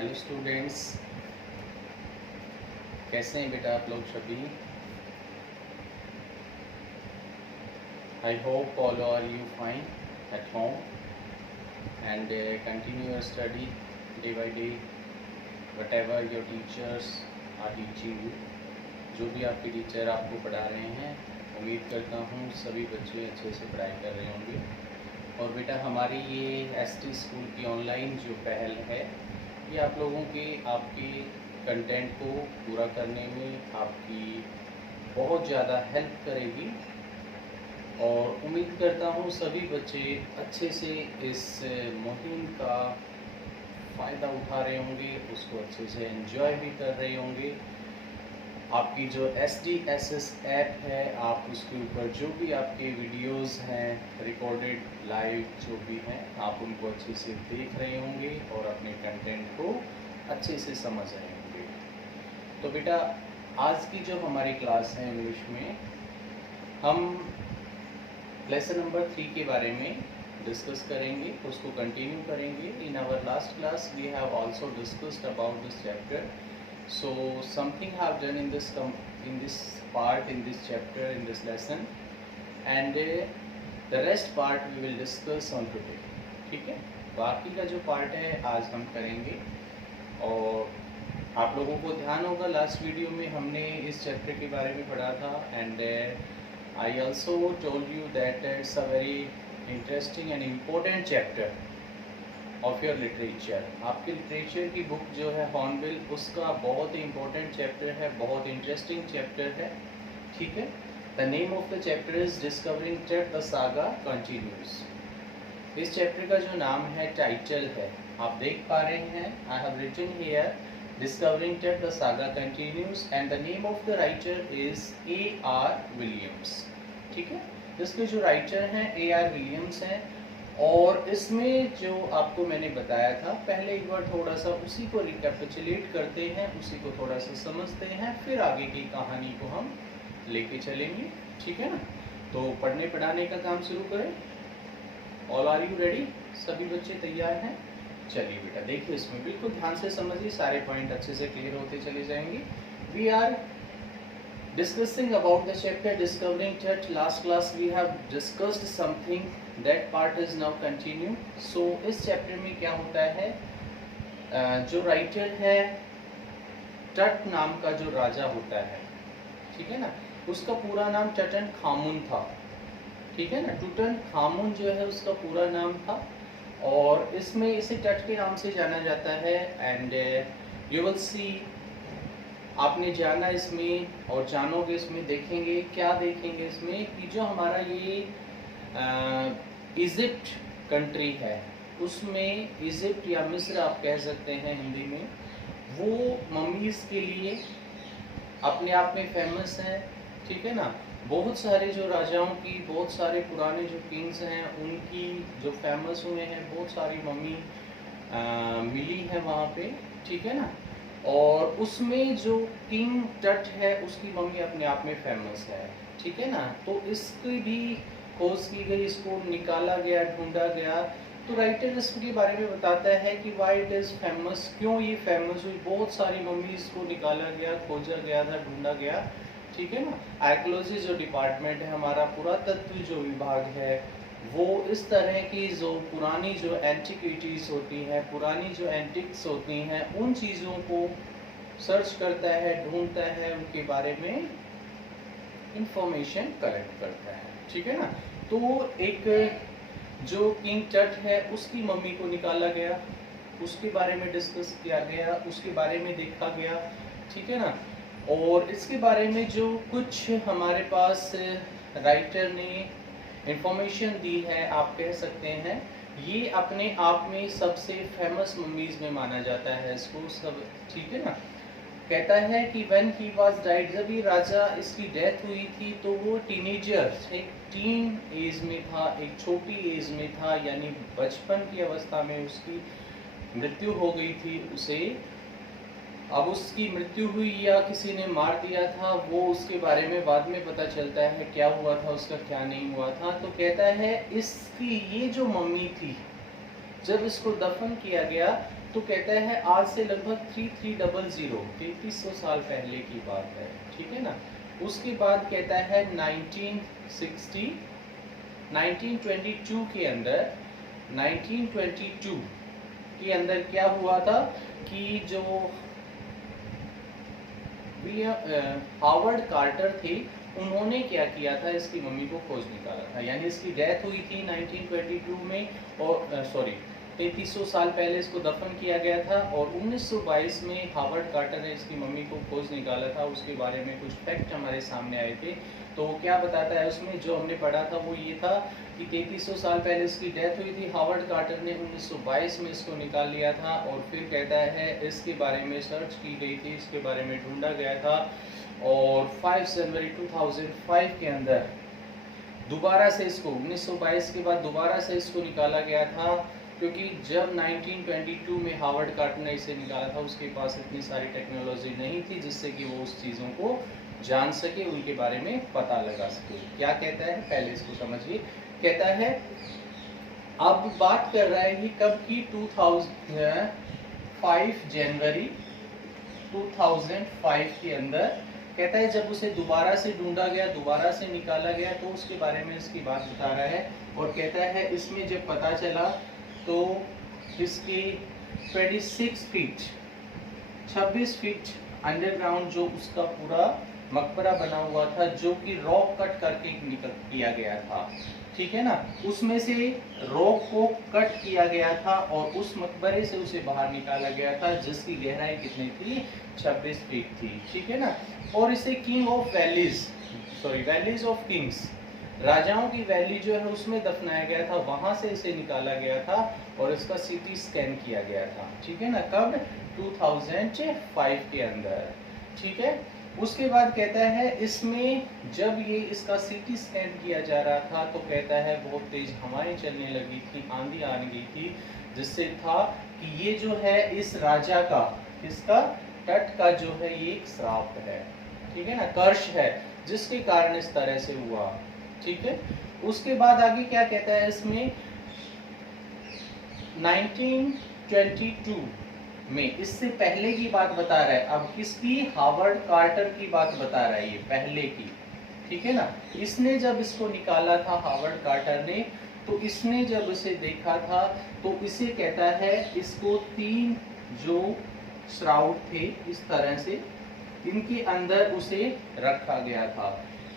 Hello students, कैसे हैं बेटा आप लोग सभी। I hope all are you fine at home and continue your study day by day whatever your teachers are teaching you. जो भी आपके टीचर आपको पढ़ा रहे हैं, उम्मीद करता हूँ सभी बच्चे अच्छे से पढ़ाई कर रहे होंगे। और बेटा हमारी ये एसटी स्कूल की ऑनलाइन जो पहल है, ये आप लोगों के आपके कंटेंट को पूरा करने में आपकी बहुत ज़्यादा हेल्प करेगी और उम्मीद करता हूँ सभी बच्चे अच्छे से इस मुहिम का फ़ायदा उठा रहे होंगे, उसको अच्छे से एंजॉय भी कर रहे होंगे। आपकी जो SDSS ऐप है, आप उसके ऊपर जो भी आपके वीडियोस हैं रिकॉर्डेड लाइव जो भी हैं, आप उनको अच्छे से देख रहे होंगे और अपने कंटेंट को अच्छे से समझ रहे होंगे। तो बेटा आज की जो हमारी क्लास है इंग्लिश में, हम लेसन नंबर 3 के बारे में डिस्कस करेंगे, उसको कंटिन्यू करेंगे। In our last class we have also discussed about this chapter. So something have done in this part, in this chapter, in this lesson, and the rest part we will discuss on today. ठीक है, बाकी का जो part है आज हम करेंगे। और आप लोगों को ध्यान होगा लास्ट वीडियो में हमने इस चैप्टर के बारे में पढ़ा था, and I also told you that it's a very interesting and important chapter of your literature. आपकी लिटरेचर की बुक जो है हॉर्नबिल, उसका बहुत ही इम्पोर्टेंट चैप्टर है, बहुत इंटरेस्टिंग चैप्टर है। ठीक है, the name of the chapter is discovering Tut the saga continues. इस चैप्टर का जो नाम है, टाइटल है, आप देख पा रहे हैं, I have written here discovering Tut the saga continues and the name of the writer is A.R. Williams. ठीक है, इसके जो राइटर हैं A.R. विलियम्स हैं। और इसमें जो आपको मैंने बताया था पहले, एक बार थोड़ा सा उसी को रिकैपिचुलेट करते हैं, उसी को थोड़ा सा समझते हैं, फिर आगे की कहानी को हम लेके चलेंगे। ठीक है ना, तो पढ़ने पढ़ाने का काम शुरू करें। All are you ready? सभी बच्चे तैयार हैं? चलिए बेटा देखिए, इसमें बिल्कुल ध्यान से समझिए, सारे पॉइंट अच्छे से क्लियर होते चले जाएंगे। We are discussing about the chapter discovering tet. Last class we have discussed something, that part is now continue. So इस चैप्टर में क्या होता है, जो राइटर है टट नाम का जो राजा होता है, ठीक है ना, उसका पूरा नाम टटन खामुन था। ठीक है ना, टूटन खामुन जो है उसका पूरा नाम था, और इसमें इसे टट के नाम से जाना जाता है। एंड यू विल सी, आपने जाना इसमें और जानोगे इसमें, देखेंगे क्या देखेंगे इसमें कि जो हमारा ये इजिप्ट कंट्री है, उसमें इजिप्ट या मिस्र आप कह सकते हैं हिंदी में, वो मम्मीज़ के लिए अपने आप में फेमस है। ठीक है ना, बहुत सारे जो राजाओं की, बहुत सारे पुराने जो किंग्स हैं, उनकी जो फेमस हुए हैं, बहुत सारी मम्मी मिली है वहाँ पे। ठीक है ना, और उसमें जो किंग टट है उसकी मम्मी अपने आप में फेमस है। ठीक है ना, तो इसकी भी खोज की गई, इसको निकाला गया, ढूंढा गया। तो राइटर इसके बारे में बताता है कि वाई इट इज़ फेमस, क्यों ये फेमस हुई। बहुत सारी मम्मी इसको निकाला गया, खोजा गया था, ढूंढा गया। ठीक है ना, आर्कियोलॉजी जो डिपार्टमेंट है हमारा, पुरातत्व जो विभाग है, वो इस तरह की जो पुरानी जो एंटिक्विटीज़ होती हैं, पुरानी जो एंटिक्स होती हैं, उन चीज़ों को सर्च करता है, ढूंढता है, उनके बारे में इंफॉर्मेशन कलेक्ट करता है। ठीक है ना, तो एक जो किंग टट है उसकी मम्मी को निकाला गया, उसके बारे में डिस्कस किया गया, उसके बारे में देखा गया। ठीक है ना, और इसके बारे में जो कुछ हमारे पास राइटर ने इंफॉर्मेशन दी है, आप कह सकते हैं ये अपने आप में सबसे फेमस मम्मीज में माना जाता है इसको सब। ठीक है ना, कहता है कि व्हेन ही वाज डाइड, जब ये राजा इसकी डेथ हुई थी तो वो टीनेजर, एक टीन एज में था, एक छोटी एज में था, यानी बचपन की अवस्था में उसकी मृत्यु हो गई थी उसे। अब उसकी मृत्यु हुई या किसी ने मार दिया था, वो उसके बारे में बाद में पता चलता है क्या हुआ था उसका, क्या नहीं हुआ था। तो कहता है इसकी ये जो मम्मी थी, जब इसको दफन किया गया तो कहता है आज से लगभग 3300 साल पहले की बात है, ठीक है ना। उसके बाद कहता है 1922 के अंदर 1922 के अंदर क्या हुआ था कि जो हावर्ड कार्टर थे उन्होंने क्या किया था, इसकी मम्मी को खोज निकाला था। यानी इसकी डेथ हुई थी 1922 में, और 3300 साल पहले इसको दफन किया गया था, और 1922 में हावर्ड कार्टर ने इसकी मम्मी को खोज निकाला था। उसके बारे में कुछ फैक्ट हमारे सामने आए थे। तो वो क्या बताता है उसमें, जो हमने पढ़ा था वो ये था कि 3300 साल पहले इसकी डेथ हुई थी। हावर्ड कार्टर ने 1922 में इसको निकाल लिया था, और फिर कहता है इसके बारे में सर्च की गई थी, इसके बारे में ढूंढा गया था, और 5 जनवरी 2005 के अंदर दोबारा से इसको 1922 के बाद दोबारा से इसको निकाला गया था, क्योंकि जब 1922 में हावर्ड कार्टर ने इसे निकाला था उसके पास इतनी सारी टेक्नोलॉजी नहीं थी जिससे कि वो उस चीज़ों को जान सके, उनके बारे में पता लगा सके। क्या कहता है, पहले इसको समझिए। कहता है अब बात कर रहा है कि कब की, 5 जनवरी 2005 के अंदर। कहता है जब उसे दोबारा से ढूंढा गया, दोबारा से निकाला गया, तो उसके बारे में इसकी बात बता रहा है। और कहता है इसमें जब पता चला तो इसकी 26 फीट अंडरग्राउंड जो उसका पूरा मकबरा बना हुआ था, जो कि रॉक कट करके किया गया था, ठीक है ना। उसमें से रॉक को कट किया गया था और उस मकबरे से उसे बाहर निकाला गया था, जिसकी गहराई कितनी थी, 26 फीट थी, ठीक है ना। और इसे वैलीज ऑफ किंग्स, राजाओं की वैली जो है उसमें दफनाया गया था, वहां से इसे निकाला गया था और इसका सीटी स्कैन किया गया था, ठीक है ना। कब, 2005 के अंदर, ठीक है। उसके बाद कहता है इसमें जब ये इसका सीटी स्कैन किया जा रहा था तो कहता है बहुत तेज हवाएं चलने लगी थी, आंधी आने गई थी, जिससे था कि ये जो है इस राजा का, इसका तट का जो है ये एक श्राप है, ठीक है ना, कर्ष है, जिसके कारण इस तरह से हुआ, ठीक है। उसके बाद आगे क्या कहता है इसमें, 1922 में, इससे पहले की बात बता रहा है। अब किसकी, हावर्ड कार्टर की बात बता रहा है, ये पहले की, ठीक है ना। इसने जब इसको निकाला था हावर्ड कार्टर ने, तो इसने जब इसे देखा था तो इसे कहता है इसको 3 जो श्राउड थे इस तरह से, इनके अंदर उसे रखा गया था।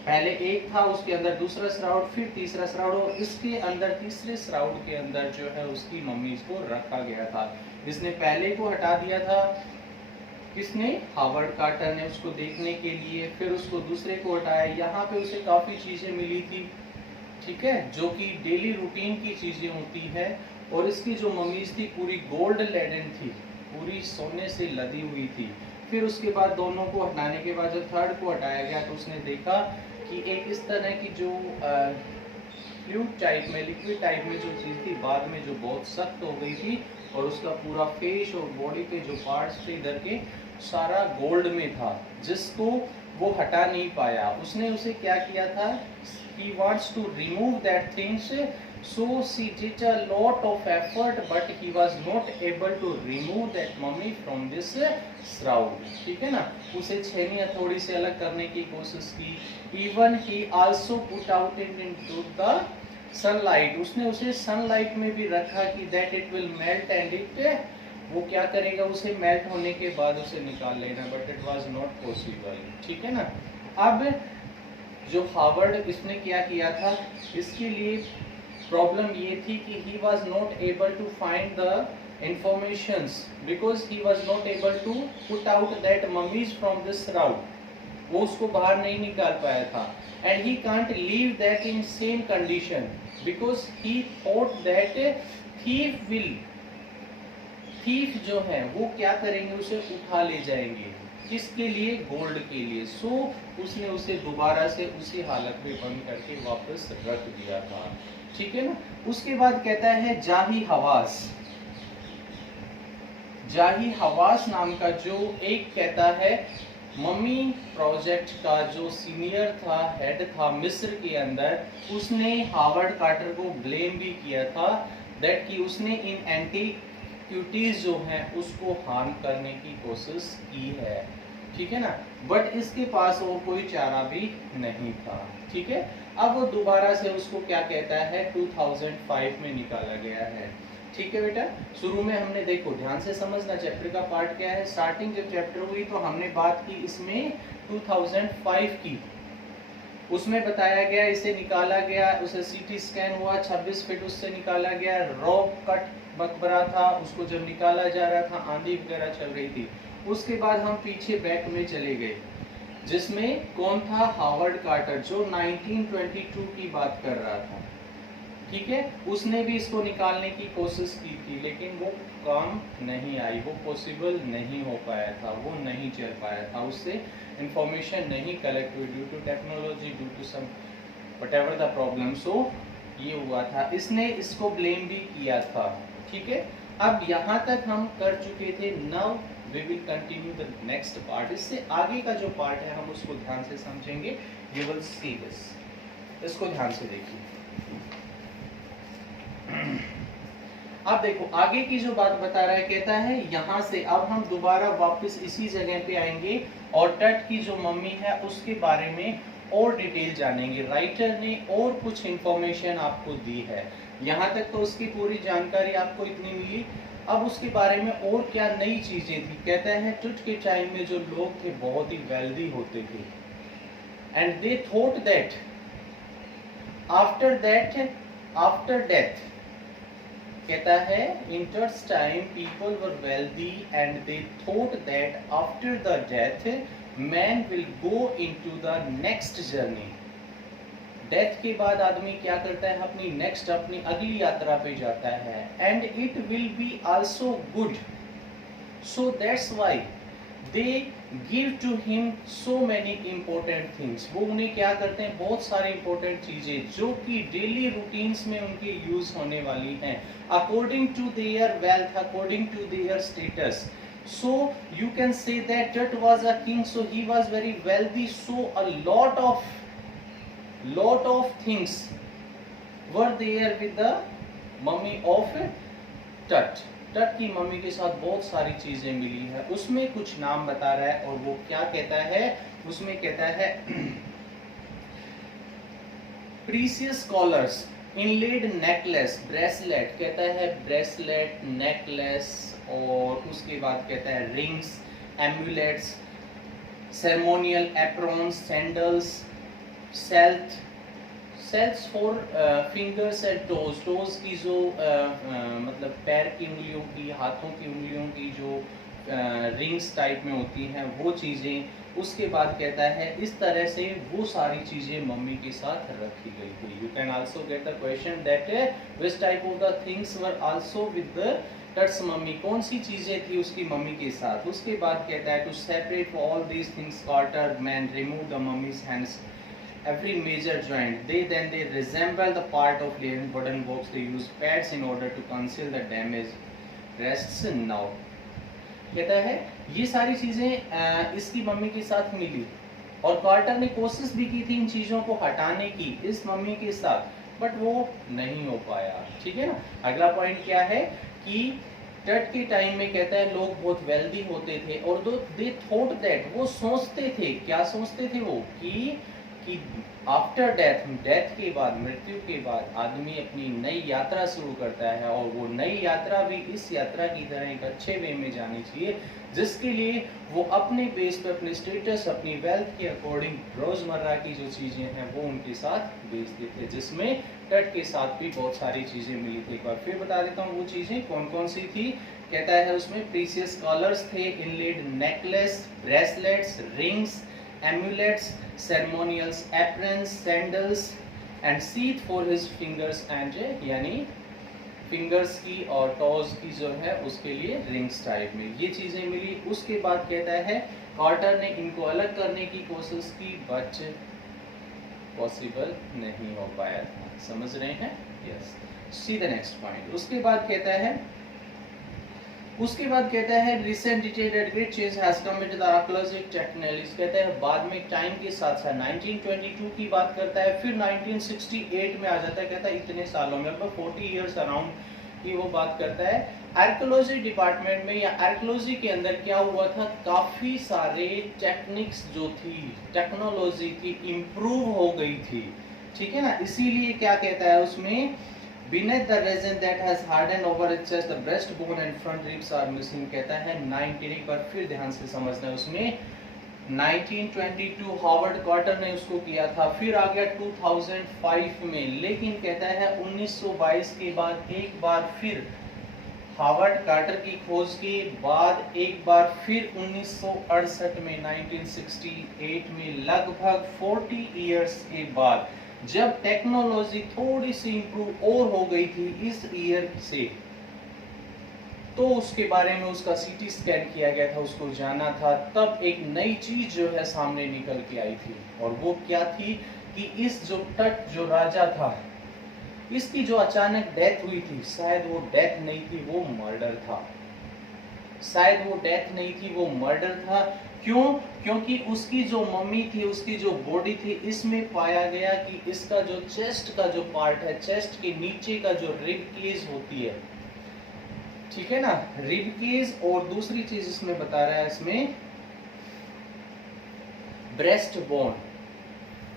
पहले एक था, उसके अंदर दूसरा श्राउड, फिर तीसरा श्राउड, और इसके अंदर तीसरे श्राउड के अंदर जो है उसकी मम्मी को रखा गया था। इसने पहले को हटा दिया था, किसने, हावर्ड कार्टर ने, उसको देखने के लिए। फिर उसको दूसरे को हटाया, यहाँ पे उसे काफी चीजें मिली थी, ठीक है, जो कि डेली रूटीन की चीजें होती है। और इसकी जो मम्मीज थी पूरी गोल्ड लेडन थी, पूरी सोने से लदी हुई थी। फिर उसके बाद दोनों को हटाने के बाद जब थर्ड को हटाया गया तो उसने देखा कि एक इस तरह की जो फ्लूइड टाइप में, लिक्विड टाइप में जो चीज़ थी, बाद में जो बहुत सख्त हो गई थी, और उसका पूरा फेस और बॉडी के जो पार्ट्स थे इधर के सारा गोल्ड में था, जिसको वो हटा नहीं पाया। उसने उसे क्या किया था, he wants to remove that things, so she did a lot of effort but he was not able to remove that mummy from this shroud, ठीक है ना। उसे छेनी हथौड़ी से अलग करने की कोशिश की। even he also put out it into the sunlight, उसने उसे सनलाइट में भी रखा कि that it will melt and it, वो क्या करेगा, उसे मेल्ट होने के बाद उसे निकाल लेना, but it was not possible, ठीक है ना। अब जो हावर्ड इसने क्या किया था, इसके लिए प्रॉब्लम ये थी कि he was not able to find the informations because he was not able to put out that mummies from this shroud, वो उसको बाहर नहीं निकाल पाया था। and he can't leave that in same condition because he thought that thief जो है वो क्या करेंगे, उसे उठा ले जाएंगे, किसके लिए, गोल्ड के लिए। सो उसने उसे दोबारा से उसी हालत में बंद करके वापस रख दिया था, ठीक है ना। उसके बाद कहता है जाही हवास नाम का जो एक कहता है मम्मी प्रोजेक्ट का जो सीनियर था, हेड था मिस्र के अंदर, उसने हावर्ड कार्टर को ब्लेम भी किया था दैट कि उसने इन एक्टिविटीज जो हैं उसको हार्म करने की कोशिश की है, ठीक है ना। बट इसके पास और कोई चारा भी नहीं था, ठीक है। अब वो दोबारा से उसको क्या कहता है 2005 में निकाला गया है, ठीक है बेटा। शुरू में हमने देखो ध्यान से समझना चैप्टर का पार्ट क्या है। स्टार्टिंग जब चैप्टर हुई तो हमने बात की इसमें 2005 की, उसमें बताया गया इसे निकाला गया, उसे सीटी स्कैन हुआ, 26 फीट उससे निकाला गया, रॉक कट मकबरा था, उसको जब निकाला जा रहा था आंधी वगैरह चल रही थी। उसके बाद हम पीछे बैक में चले गए, जिसमें कौन था, हावर्ड कार्टर, जो 1922 की बात कर रहा था, ठीक है। उसने भी इसको निकालने की कोशिश की थी, लेकिन वो काम नहीं आई, वो पॉसिबल नहीं हो पाया था, वो नहीं चल पाया था, उससे इंफॉर्मेशन नहीं कलेक्ट हुई due to technology, due to some whatever the problem. So ये हुआ था, इसने इसको ब्लेम भी किया था, ठीक है। अब यहाँ तक हम कर चुके थे। Now we will continue the next part. इससे आगे का जो पार्ट है हम उसको ध्यान से समझेंगे। यू विल सी दिस, इसको ध्यान से देखिए। अब देखो आगे की जो बात बता रहा है, कहता है यहाँ से अब हम दोबारा वापस इसी जगह पे आएंगे और टट की जो मम्मी है उसके बारे में और डिटेल जानेंगे। राइटर ने और कुछ इंफॉर्मेशन आपको दी है, यहाँ तक तो उसकी पूरी जानकारी आपको इतनी मिली। अब उसके बारे में और क्या नई चीजें थी। कहता है टट के टाइम में जो लोग थे बहुत ही वेल्दी होते थे, and they thought that after death, कहता है in Tut's time people were wealthy and they thought that after the death man will go into the next journey। Death के बाद आदमी क्या करता है, अपनी अगली यात्रा पे जाता है, and it will be also good, so that's why they give to him so many important things। वो उन्हें क्या करते हैं, बहुत सारी इंपॉर्टेंट चीजें जो कि डेली रूटीन्स में उनके यूज होने वाली हैं, according to their wealth, according to their status. So you can say that Tut was a king, so he was very wealthy, so a lot of things were there with the mummy of Tut। टट की mummy के साथ बहुत सारी चीजें मिली है, उसमें कुछ नाम बता रहा है और वो क्या कहता है, उसमें कहता है precious collars, inlaid necklace, bracelet, कहता है ब्रेसलेट, नेकलेस, और उसके बाद कहता है rings, amulets, ceremonial aprons, sandals, sheaths for fingers and toes, toes की जो मतलब पैर की उंगलियों की, हाथों की उंगलियों की जो रिंग्स टाइप में होती हैं वो चीज़ें। उसके बाद कहता है इस तरह से वो सारी चीज़ें मम्मी के साथ रखी गई थी। You can also get the question that which type of the things were also with the Tut's mummy, कौन सी चीज़ें थी उसकी मम्मी के साथ। उसके बाद कहता है to separate all these things Carter man remove the mummy's hands every major joint, they resemble the part of living wooden box, they use pads in order to conceal the damage rests now। कहता है ये सारी चीजें इसकी mummy के साथ मिली और quarter ने कोशिश भी की थी इन चीजों को हटाने की इस मम्मी के साथ, बट वो नहीं हो पाया, ठीक है ना। अगला पॉइंट क्या है कि टट के टाइम में कहता है लोग बहुत वेल्दी होते थे और दे थॉट दैट, वो सोचते थे, क्या सोचते थे वो, कि आफ्टर डेथ, डेथ के बाद, मृत्यु के बाद आदमी अपनी नई यात्रा शुरू करता है और वो नई यात्रा भी इस यात्रा की तरह एक अच्छे वे में जानी चाहिए, जिसके लिए वो अपने बेस पे, अपने स्टेटस, अपनी वेल्थ के अकॉर्डिंग रोजमर्रा की जो चीजें हैं वो उनके साथ बेचते थे, जिसमें टट के साथ भी बहुत सारी चीजें मिली थी। एक बार फिर बता देता हूँ वो चीजें कौन कौन सी थी। कहता है उसमें प्रीसियस कॉलर्स थे, inlaid necklace, bracelets, rings, amulets, ceremonials, aprons, sandals and sheath for his fingers and यानी फिंगर्स की और टोज की जो है उसके लिए रिंग्स टाइप में ये चीजें मिली। उसके बाद कहता है कार्टर ने इनको अलग करने की कोशिश की बट पॉसिबल नहीं हो पाया था। समझ रहे हैं? Yes. See the next point. उसके बाद कहता है recent detail at great change has come into the archaeological technologies. कहता है बाद में टाइम के साथ साथ 1922 की बात करता है, फिर 1968 में आ जाता है। कहता है इतने सालों में, लगभग 40 इयर्स अराउंड की वो बात करता है। आर्कियोलॉजी डिपार्टमेंट में या आर्कियोलॉजी के अंदर क्या हुआ था, काफी सारे टेक्निक्स जो थी, टेक्नोलॉजी थी, इम्प्रूव हो गई थी, ठीक है ना। इसीलिए क्या कहता है उसमें, beneath the region that has hardened over its chest, the breastbone and front ribs are missing, कहता है 19, एक बार फिर ध्यान से समझना है, उसमें 1922 हार्वर्ड कार्टर ने उसको किया था, फिर आ गया 2005 में, लेकिन कहता है 1922 के बाद एक बार फिर हार्वर्ड कार्टर की खोज के बाद एक बार फिर 1968 में 1968 में लगभग 40 इयर्स के बाद जब टेक्नोलॉजी थोड़ी सी इंप्रूव और हो गई थी इस ईयर से, तो उसके बारे में उसका सीटी स्कैन किया गया था, उसको जाना था, तब एक नई चीज जो है सामने निकल के आई थी। और वो क्या थी कि इस जो टट जो राजा था, इसकी जो अचानक डेथ हुई थी, शायद वो डेथ नहीं थी, वो मर्डर था। शायद वो डेथ नहीं थी, वो मर्डर था। क्यों? क्योंकि उसकी जो मम्मी थी, उसकी जो बॉडी थी, इसमें पाया गया कि इसका जो चेस्ट का जो पार्ट है, चेस्ट के नीचे का जो रिब केज होती है, ठीक है ना, रिब केज, और दूसरी चीज इसमें बता रहा है इसमें ब्रेस्ट बोन,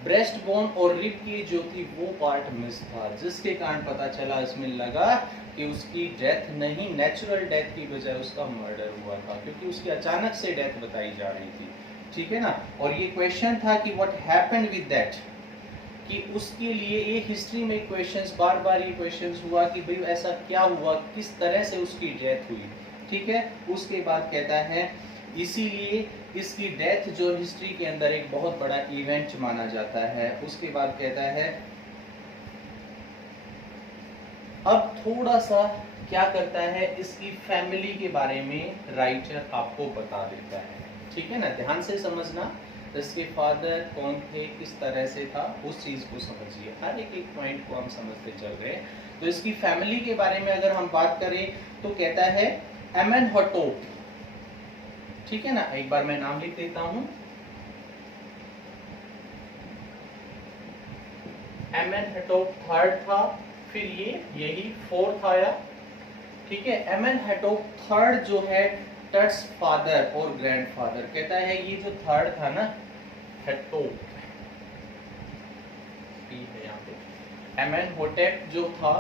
ब्रेस्ट बोन और रिब की जो थी वो पार्ट मिस था, जिसके कारण पता चला, इसमें लगा कि उसकी डेथ नहीं, नेचुरल डेथ की बजाय उसका मर्डर हुआ था, क्योंकि उसकी अचानक से डेथ बताई जा रही थी, ठीक है ना। और ये क्वेश्चन था कि व्हाट हैपेंड विद दैट, कि उसके लिए ये हिस्ट्री में क्वेश्चंस, बार बार ये क्वेश्चंस हुआ कि भाई ऐसा क्या हुआ, किस तरह से उसकी डेथ हुई, ठीक है। उसके बाद कहता है इसीलिए इसकी डेथ जो हिस्ट्री के अंदर एक बहुत बड़ा इवेंट माना जाता है। उसके बाद कहता है अब थोड़ा सा क्या करता है, इसकी फैमिली के बारे में राइटर आपको बता देता है, ठीक है ना, ध्यान से समझना। इसके फादर कौन थे, किस तरह से था, उस चीज को समझिए, हर एक एक पॉइंट को हम समझते चल रहे हैं। तो इसकी फैमिली के बारे में अगर हम बात करें तो कहता है एमेनहटोप, ठीक है ना, एक बार मैं नाम लिख देता हूं, एमेनहटोप थर्ड था, फिर यही फोर्थ आया, ठीक है। एमेनहटोप थर्ड जो है टट्स फादर और ग्रैंडफादर, कहता है ये जो थर्ड था ना, हेटोप है यहाँ पे, एमेनहोटेप जो था,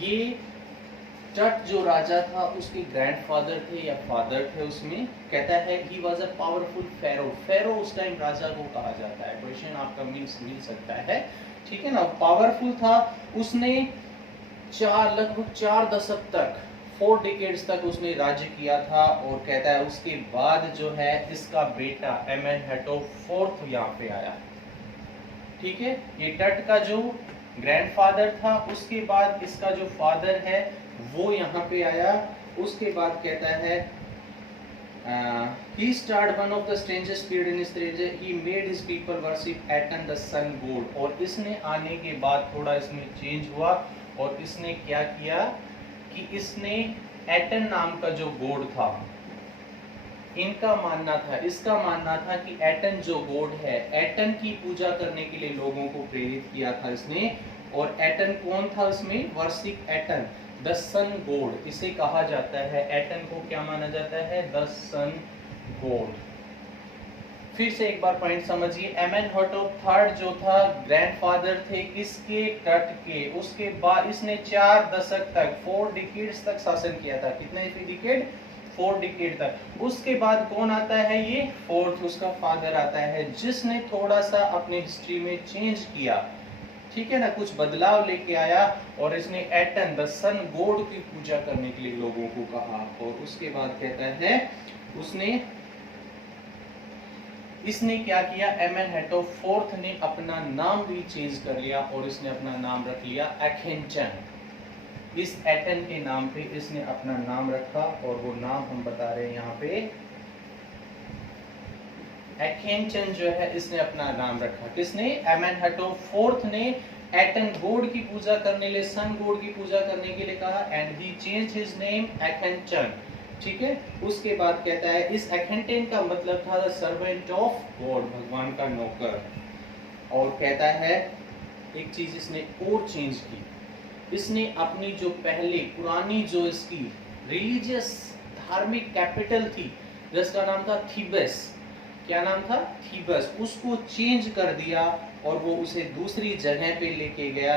ये टट जो राजा था उसके ग्रैंडफादर थे या फादर थे उसमें। कहता है ही वाज अ पावरफुल फेरो, फेरो उस टाइम राजा को कहा जाता है, क्वेश्चन आपका मिल सकता है, ठीक है ना। पावरफुल था, उसने लगभग 4 दशक तक, 4 डिकेड्स तक उसने राज्य किया था। और कहता है उसके बाद जो है इसका बेटा एमेनहटोप फोर्थ यहाँ पे आया, ठीक है। ये टट का जो ग्रैंडफादर था, उसके बाद इसका जो फादर है वो यहाँ पे आया। उसके बाद कहता है he started one of the strangest period in his life, he made his people worship Aten the sun god। और इसने आने के बाद थोड़ा इसमें चेंज हुआ, और इसने क्या किया कि इसने एटन नाम का जो गॉड था, इनका मानना था, इसका मानना था कि एटन जो गॉड है, एटन की पूजा करने के लिए लोगों को प्रेरित किया था इसने। और एटन कौन था उसमें, worship Aten the sun god, इसे कहा जाता है, एटन को क्या माना जाता है, द सन गॉड। फिर से एक बार पॉइंट समझिए, एमेनहटोप थर्ड जो था ग्रैंडफादर थे किसके, टट के। उसके बाद इसने 4 दशक तक, 4 डिकेड्स तक शासन किया था, कितने डिकेड, 4 डिकेड तक। उसके बाद कौन आता है, ये फोर्थ, उसका फादर आता है, जिसने थोड़ा सा अपने हिस्ट्री में चेंज किया, ठीक है ना, कुछ बदलाव लेके आया, और इसने एटन द सन गॉड की पूजा करने के लिए लोगों को कहा। और उसके बाद कहता है इसने क्या किया, एमेनहटोप फोर्थ ने अपना नाम भी चेंज कर लिया, और इसने अपना नाम रख लिया एखेंचन। इस एटन के नाम पे इसने अपना नाम रखा, और वो नाम हम बता रहे हैं यहाँ पे, एखेंचन जो है इसने अपना नाम रखा। किसने, एमेनहटोप फोर्थ ने एटन गॉड की पूजा करने के लिए, सन गॉड की पूजा करने के लिए कहा, and he change his name Akhenaten, ठीक है। उसके बाद कहता है इस एखेंचन का मतलब था द सर्वेंट ऑफ गॉड, भगवान का नौकर। और कहता है एक चीज इसने और चेंज की, इसने अपनी जो पहले पुरानी जो इसकी रिलीजियस धार्मिक कैपिटल थी जिसका नाम था थीबस, क्या नाम था? थीबस, उसको चेंज कर दिया और वो उसे दूसरी जगह पे लेके गया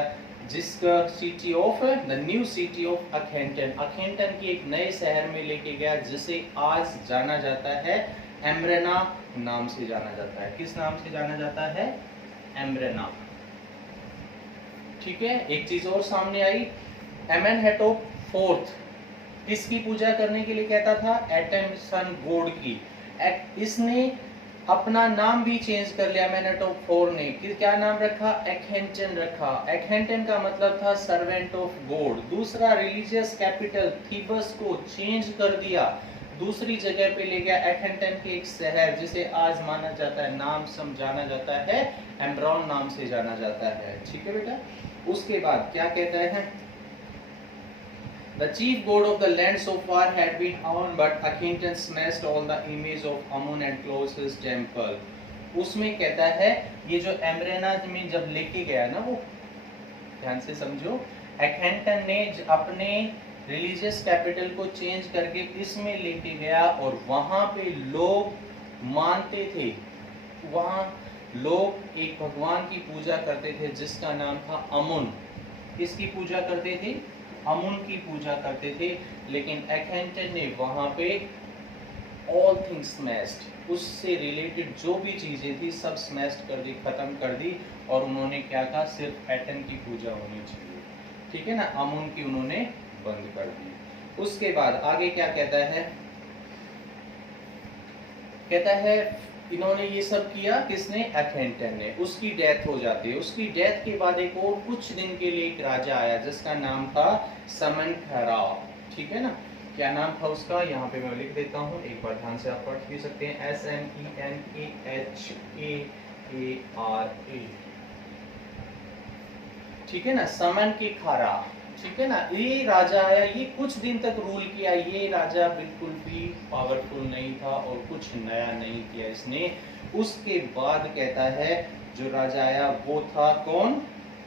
जिसका city of the new city of Akhetaten, Akhetaten की एक नए शहर में लेके गया जिसे आज जाना जाता है एम्ब्रेना नाम से जाना जाता है। किस नाम से जाना जाता है? एम्ब्रेना। ठीक है, एक चीज और सामने आई, एमेनहेटोप फोर्थ किसकी पूजा करने के लिए कहता था? एटम गॉड की। इसने अपना नाम भी चेंज कर लिया एमेनहेटोप फोर ने, क्या नाम रखा? एखेंटन रखा। एखेंटन का मतलब था सर्वेंट ऑफ गॉड। दूसरा रिलीजियस कैपिटल थीबस को चेंज कर दिया, दूसरी जगह पे ले गया एखेंटन के एक शहर जिसे आज माना जाता है, नाम समझाना जाता है, एम्ब्रॉन नाम से जाना जाता है। ठीक है बेटा, उसके बाद क्या कहता है? The chief god of the land so far had been Amun, but Akhenaten smashed all the image of Amun and closed his temple. उसमें कहता है ये जो एम्ब्रेना में जब लेके गया ना, वो ध्यान से समझो, अखेंटन ने अपने रिलीजियस कैपिटल को चेंज करके इसमें लेके गया और वहां पे लोग मानते थे, वहां लोग एक भगवान की पूजा करते थे जिसका नाम था अमुन। किसकी पूजा करते थे? अमुन की पूजा करते थे। लेकिन एखेंटन ने वहां पे ऑल थिंग्स स्मैश्ड, उससे रिलेटेड जो भी चीजें थी सब स्मैश्ड कर दी, खत्म कर दी और उन्होंने क्या कहा? सिर्फ एटम की पूजा होनी चाहिए। ठीक है ना, अमुन की उन्होंने बंद कर दी। उसके बाद आगे क्या कहता है? कहता है इन्होंने ये सब किया, किसने? एखेंटन ने। उसकी डेथ हो जाती है। उसकी डेथ के बाद एक और कुछ दिन के लिए एक राजा आया जिसका नाम था समनखेरा। ठीक है ना, क्या नाम था उसका? यहाँ पे मैं लिख देता हूँ, एक बार ध्यान से आप पढ़ भी सकते हैं। SMENKHARA। ठीक है ना, समन के खारा। ठीक है ना, ये राजा आया, ये कुछ दिन तक रूल किया। ये राजा बिल्कुल भी पावरफुल नहीं था और कुछ नया नहीं किया इसने। उसके बाद कहता है जो राजा आया वो था कौन?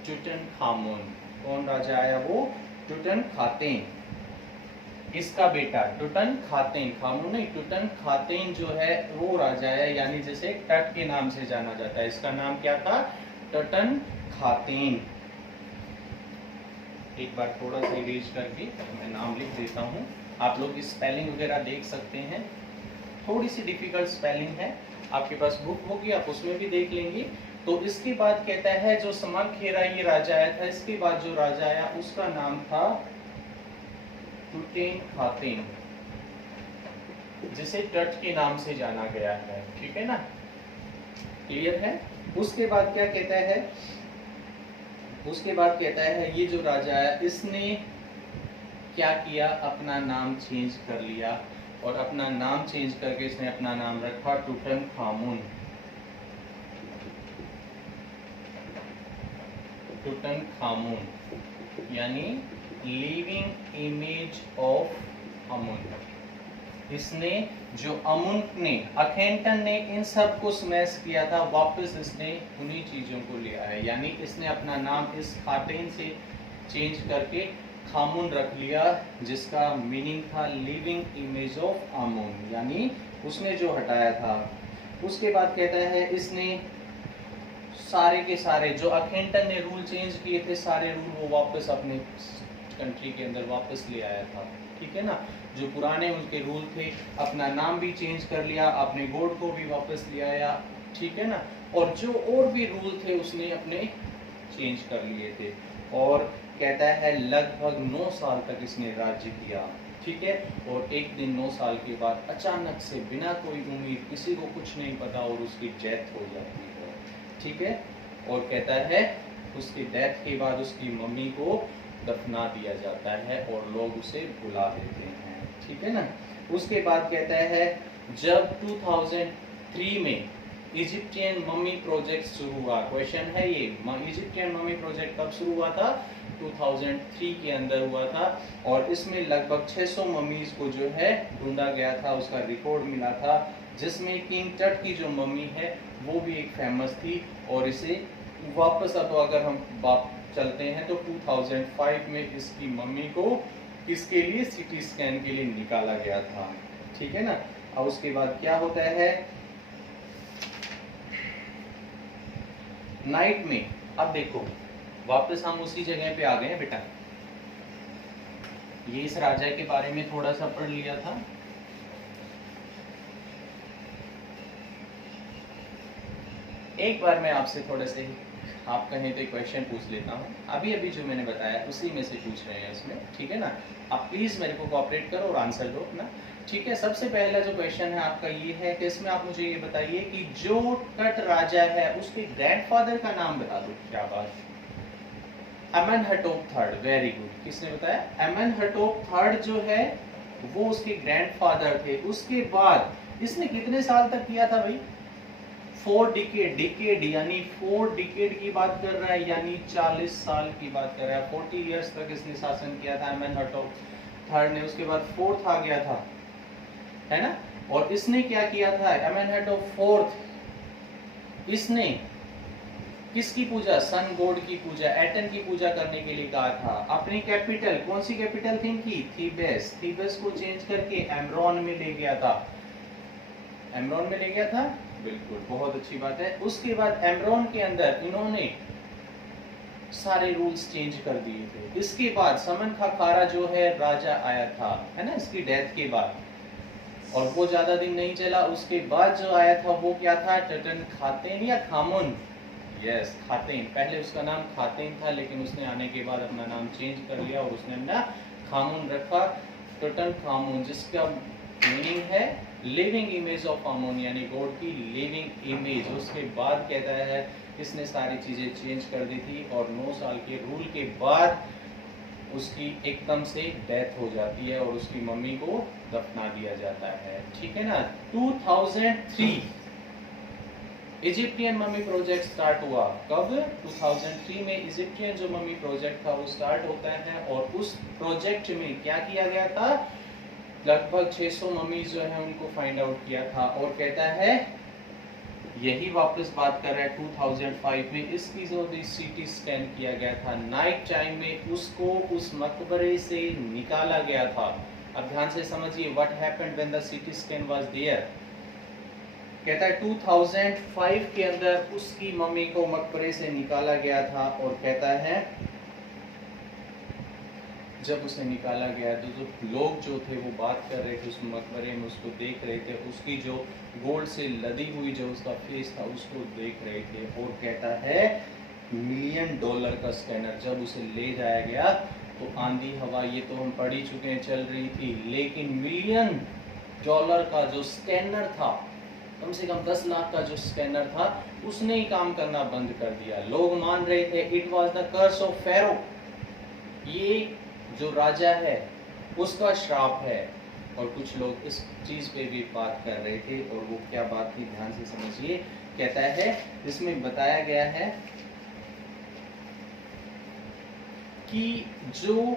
टुटनखामुन। कौन राजा आया? वो टुटनखातेन, इसका बेटा टुटनखातेन, खामुन नहीं, टुटनखातेन जो है वो राजा है, यानी जैसे टट के नाम से जाना जाता है। इसका नाम क्या था? टुटनखातेन। एक बार थोड़ा सा इरेज करके मैं नाम लिख देता हूँ, आप लोग स्पेलिंग वगैरह देख सकते हैं। थोड़ी सी डिफिकल्ट स्पेलिंग है, आपके पास बुक होगी आप उसमें भी देख लेंगे। तो इसके बाद कहता है जो समनखेरा ये राजा आया था, इसके बाद जो राजा आया उसका नाम था टुटेनखातेन, जिसे टट के नाम से जाना गया है। ठीक है ना, क्लियर है? उसके बाद क्या कहता है? उसके बाद कहता है ये जो राजा है इसने क्या किया? अपना नाम चेंज कर लिया और अपना नाम चेंज करके इसने अपना नाम रखा टुटनखामुन। टुटनखामुन यानी लिविंग इमेज ऑफ अमुन। इसने जो अमुन ने, अखेंटन ने इन सब को स्मैश किया था, वापस इसने उन्हीं चीजों को लिया है। यानी इसने अपना नाम इस खातेन से चेंज करके खामुन रख लिया जिसका मीनिंग था लिविंग इमेज ऑफ अमुन, यानी उसने जो हटाया था। उसके बाद कहता है इसने सारे के सारे जो अखेंटन ने रूल चेंज किए थे सारे रूल वो वापस अपने कंट्री के अंदर वापस ले आया था। ठीक है ना, जो पुराने उनके रूल थे अपना नाम भी चेंज कर लिया, अपने गॉड को भी वापस ले आया। ठीक है ना, और जो और भी रूल थे उसने अपने चेंज कर लिए थे। और कहता है लगभग 9 साल तक इसने राज्य किया। ठीक है, और एक दिन 9 साल के बाद अचानक से बिना कोई उम्मीद, किसी को कुछ नहीं पता, और उसकी डेथ हो जाती है। ठीक है, और कहता है उसकी डेथ के बाद उसकी मम्मी को दफना दिया जाता है और लोग उसे भुला देते हैं। ठीक है ना, उसके बाद कहता है जब 2003 में इजिप्टियन मम्मी प्रोजेक्ट शुरू हुआ। क्वेश्चन है ये, इजिप्टियन मम्मी प्रोजेक्ट कब शुरू हुआ था? 2003 के अंदर हुआ था और इसमें लगभग 600 मम्मीज को जो है ढूंढा गया था, उसका रिकॉर्ड मिला था, जिसमें किंग टट की जो मम्मी है वो भी एक फेमस थी। और इसे वापस अब अगर हम चलते हैं तो 2005 में इसकी मम्मी को किसके लिए, सीटी स्कैन के लिए निकाला गया था, ठीक है ना। और उसके बाद क्या होता है नाइट में, अब देखो वापस हम उसी जगह पे आ गए हैं बेटा। ये इस राजा के बारे में थोड़ा सा पढ़ लिया था, एक बार मैं आपसे थोड़े से आप कहें तो क्वेश्चन पूछ लेता हूँ, अभी अभी जो मैंने बताया उसी में से पूछ रहे हैं इसमें, ठीक है ना। आप प्लीज मेरे को कोऑपरेट करो और आंसर दो ना, ठीक है। सबसे पहला जो क्वेश्चन है आपका ये है कि इसमें आप मुझे ये बताइए कि जो टट राजा है उसके ग्रैंडफादर का नाम बता दो। क्या बात, अमेनहटोप थर्ड, वेरी गुड। किसने बताया, अमेनहटोप थर्ड जो है वो उसके ग्रैंडफादर थे। उसके बाद इसने कितने साल तक किया था भाई, 4 डिकेड यानी 4 डिकेड की बात कर रहा है, यानी 40 साल की बात कर रहा है। 40 इयर्स तक इसने शासन किया था अमेनहटोप थर्ड ने। उसके बाद फोर्थ आ गया था, है ना। और इसने क्या किया था, अमेनहटोप फोर्थ, इसने किसकी पूजा, सन गॉड की पूजा, एटन की पूजा करने के लिए कहा था। अपनी कैपिटल, कौन सी कैपिटल थी इनकी, थीबेस, थीबेस को चेंज करके एमरॉन में ले गया था, एमरॉन में ले गया था, बिल्कुल, बहुत अच्छी बात है। उसके बाद एमरॉन के अंदर इन्होंने सारे रूल्स चेंज कर दिए थे। इसके बाद समन खाकारा जो है राजा आया था, है ना, इसकी डेथ के बाद, और वो ज्यादा दिन नहीं चला। उसके बाद जो आया था वो क्या था, टटन खातेन या खामुन, यस खातेन। पहले उसका नाम खातेन था लेकिन उसने आने के बाद अपना नाम चेंज कर लिया और उसने अपना खामुन रखा, टटन खामुन, जिसका मीनिंग है लिविंग इमेज ऑफ आमोन, यानी गॉड की लिविंग इमेज। उसके बाद कहता है इसने सारी चीजें चेंज कर दी थी और 9 साल के रूल के बाद उसकी एकदम से डेथ हो जाती है और उसकी मम्मी को दफना दिया जाता है, ठीक है ना। 2003 इजिप्टियन मम्मी प्रोजेक्ट स्टार्ट हुआ। कब, 2003 में इजिप्टियन जो मम्मी प्रोजेक्ट था वो स्टार्ट होता है और उस प्रोजेक्ट में क्या किया गया था, लगभग 600 मम्मीज जो है उनको फाइंड आउट किया था। और कहता है यही वापस बात कर रहा है 2005 में इसकी जो सीटी स्कैन किया गया था नाइट टाइम में, उसको उस मकबरे से निकाला गया था। अब ध्यान से समझिए what happened when the CT scan was there. कहता है 2005 के अंदर उसकी मम्मी को मकबरे से निकाला गया था और कहता है जब उसे निकाला गया तो जो लोग जो थे वो बात कर रहे थे उस मकबरे में, उसको देख रहे थे, उसकी जो गोल्ड से लदी हुई जो उसका फेस था उसको देख रहे थे। और कहता है $1 मिलियन का स्कैनर जब उसे ले जाया गया तो आंधी हवा ये तो हम पढ़ ही चुके हैं चल रही थी, लेकिन $1 मिलियन का जो स्कैनर था, कम से कम 10 लाख का जो स्कैनर था, उसने ही काम करना बंद कर दिया। लोग मान रहे थे it was the curse of Pharaoh, ये जो राजा है उसका श्राप है। और कुछ लोग इस चीज पे भी बात कर रहे थे और वो क्या बात थी ध्यान से समझिए। कहता है इसमें बताया गया है कि जो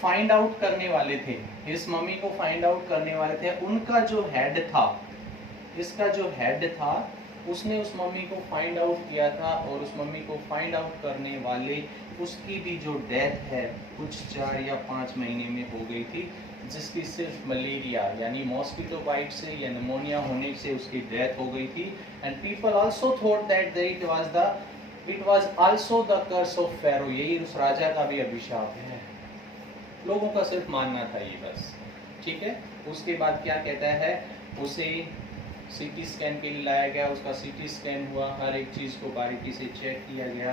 फाइंड आउट करने वाले थे, इस मम्मी को फाइंड आउट करने वाले थे, उनका जो हेड था, इसका जो हेड था, उसने उस मम्मी को फाइंड आउट किया था और उस मम्मी को फाइंड आउट करने वाले उसकी भी जो डेथ है कुछ 4 या 5 महीने में हो गई थी, जिसकी सिर्फ मलेरिया यानी मॉस्किटो बाइट से या निमोनिया होने से उसकी डेथ हो गई थी। And people also thought that it was also the curse of Pharaoh, यही उस राजा का भी अभिशाप है। लोगों का सिर्फ मानना था ये बस, ठीक है। उसके बाद क्या कहता है, उसे सीटी स्कैन के लिए लाया गया, उसका सीटी स्कैन हुआ, हर एक चीज़ को बारीकी से चेक किया गया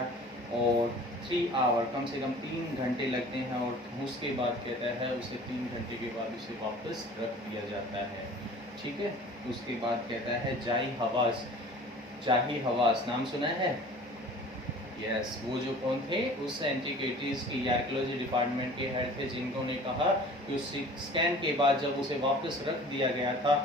और 3 आवर कम से कम 3 घंटे लगते हैं। और उसके बाद कहता है उसे 3 घंटे के बाद उसे वापस रख दिया जाता है, ठीक है। उसके बाद कहता है जाही हवास नाम सुना है, यस, वो जो कौन थे, उस एंटीक्विटीज की आर्कियोलॉजी डिपार्टमेंट के हेड थे, जिनको ने कहा कि उस स्कैन के बाद जब उसे वापस रख दिया गया था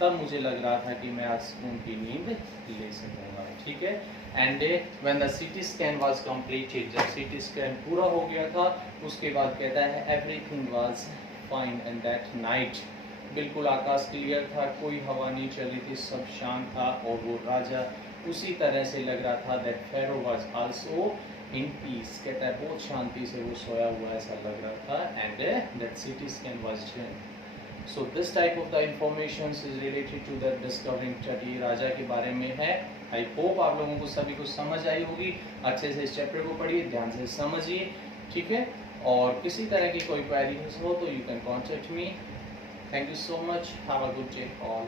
तब मुझे लग रहा था कि मैं आज सुकून की नींद ले सकूंगा, ठीक है। And when the CT scan was completed, जब सीटी स्कैन पूरा हो गया था उसके बाद कहता है everything was fine and that night, बिल्कुल आकाश क्लियर था, कोई हवा नहीं चली थी, सब शांत था और वो राजा उसी तरह से लग रहा था that pharaoh was also in piece, कहता है बहुत शांति से वो सोया हुआ ऐसा लग रहा था, and that CT scan was done. So this type of the information is related to the discovering study, राजा के बारे में है. आई होप आप लोगों को सभी को समझ आई होगी. अच्छे से इस चैप्टर को पढ़िए, ध्यान से समझिए, ठीक है. और किसी तरह की कोई क्वेरीज हो तो you can contact me. Thank you so much. Have a good day all.